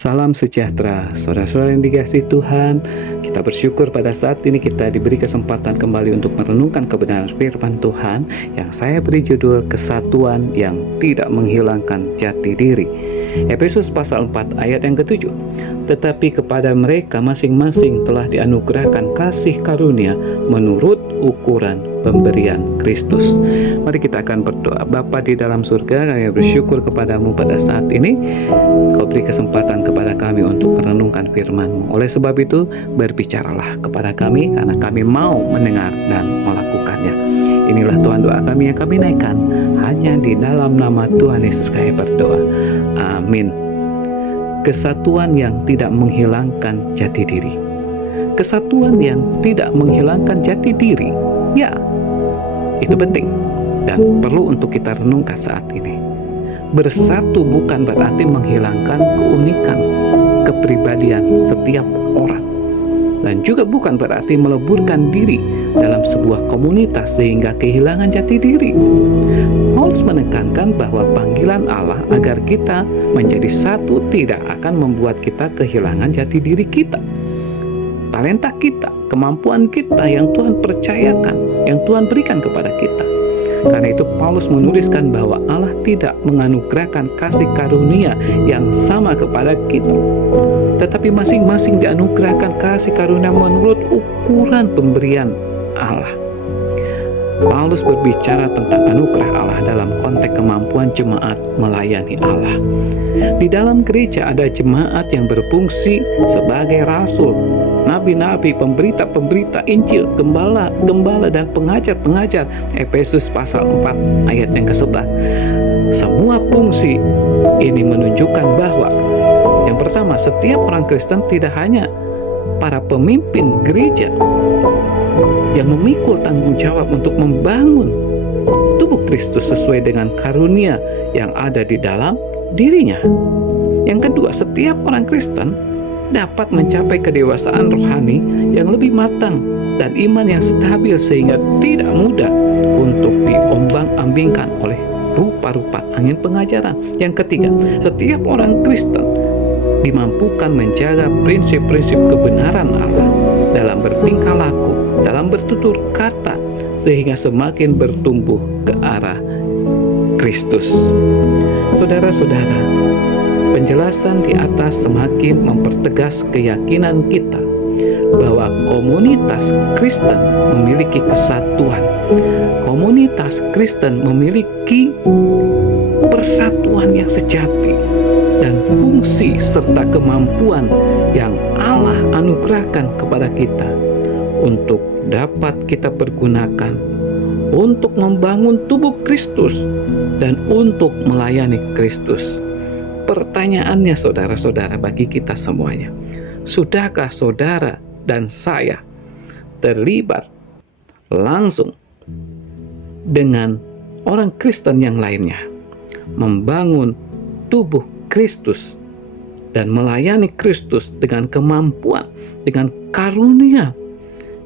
Salam sejahtera, saudara-saudara yang dikasihi Tuhan. Kita bersyukur pada saat ini kita diberi kesempatan kembali untuk merenungkan kebenaran firman Tuhan yang saya beri judul Kesatuan yang Tidak Menghilangkan Jati Diri. Efesus pasal 4 ayat yang ke-7. Tetapi kepada mereka masing-masing telah dianugerahkan kasih karunia menurut ukuran pemberian Kristus. Mari kita akan berdoa. Bapa di dalam surga, kami bersyukur kepadamu pada saat ini. Kau beri kesempatan kepada kami untuk merenungkan firman-Mu. Oleh sebab itu, berbicaralah kepada kami karena kami mau mendengar dan melakukannya. Inilah Tuhan doa kami yang kami naikkan. Hanya di dalam nama Tuhan Yesus kami berdoa. Amin. Kesatuan yang tidak menghilangkan jati diri. Kesatuan yang tidak menghilangkan jati diri. Ya, itu penting dan perlu untuk kita renungkan saat ini. Bersatu bukan berarti menghilangkan keunikan kepribadian setiap orang, dan juga bukan berarti meleburkan diri dalam sebuah komunitas sehingga kehilangan jati diri. Paulus menekankan bahwa panggilan Allah agar kita menjadi satu tidak akan membuat kita kehilangan jati diri kita, talenta kita, kemampuan kita yang Tuhan percayakan, yang Tuhan berikan kepada kita. Karena itu Paulus menuliskan bahwa Allah tidak menganugerahkan kasih karunia yang sama kepada kita, tetapi masing-masing dianugerahkan kasih karunia menurut ukuran pemberian Allah. Paulus berbicara tentang anugerah Allah dalam konteks kemampuan jemaat melayani Allah. Di dalam gereja ada jemaat yang berfungsi sebagai rasul, nabi-nabi, pemberita-pemberita Injil, gembala, dan pengajar-pengajar. Efesus pasal 4 ayat yang ke-11. Semua fungsi ini menunjukkan bahwa yang pertama, setiap orang Kristen tidak hanya para pemimpin gereja yang memikul tanggung jawab untuk membangun tubuh Kristus sesuai dengan karunia yang ada di dalam dirinya. Yang kedua, setiap orang Kristen dapat mencapai kedewasaan rohani yang lebih matang dan iman yang stabil sehingga tidak mudah untuk diombang-ambingkan oleh rupa-rupa angin pengajaran. Yang ketiga, setiap orang Kristen dimampukan menjaga prinsip-prinsip kebenaran Allah dalam bertingkah laku, dalam bertutur kata, sehingga semakin bertumbuh ke arah Kristus. Saudara-saudara, penjelasan di atas semakin mempertegas keyakinan kita bahwa komunitas Kristen memiliki kesatuan. Komunitas Kristen memiliki persatuan yang sejati dan fungsi serta kemampuan yang Allah anugerahkan kepada kita untuk dapat kita pergunakan untuk membangun tubuh Kristus dan untuk melayani Kristus. Pertanyaannya saudara-saudara bagi kita semuanya, sudahkah saudara dan saya terlibat langsung dengan orang Kristen yang lainnya membangun tubuh Kristus dan melayani Kristus dengan kemampuan, dengan karunia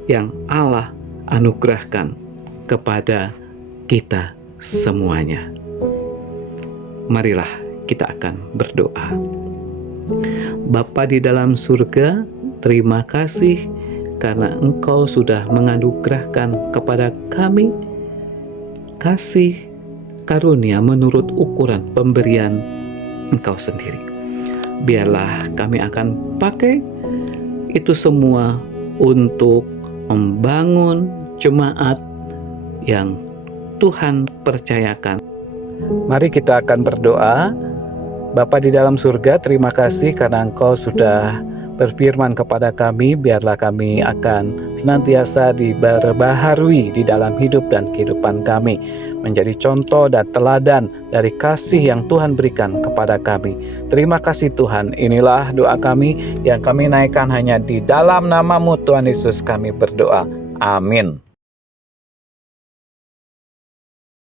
yang Allah anugerahkan kepada kita semuanya? Marilah kita akan berdoa. Bapa di dalam surga, terima kasih karena Engkau sudah menganugerahkan kepada kami kasih karunia menurut ukuran pemberian Engkau sendiri. Biarlah kami akan pakai itu semua untuk membangun jemaat yang Tuhan percayakan. Mari kita akan berdoa. Bapa di dalam surga, terima kasih karena Engkau sudah berfirman kepada kami. Biarlah kami akan senantiasa diperbaharui di dalam hidup dan kehidupan kami, menjadi contoh dan teladan dari kasih yang Tuhan berikan kepada kami. Terima kasih Tuhan. Inilah doa kami yang kami naikkan hanya di dalam nama-Mu Tuhan Yesus kami berdoa. Amin.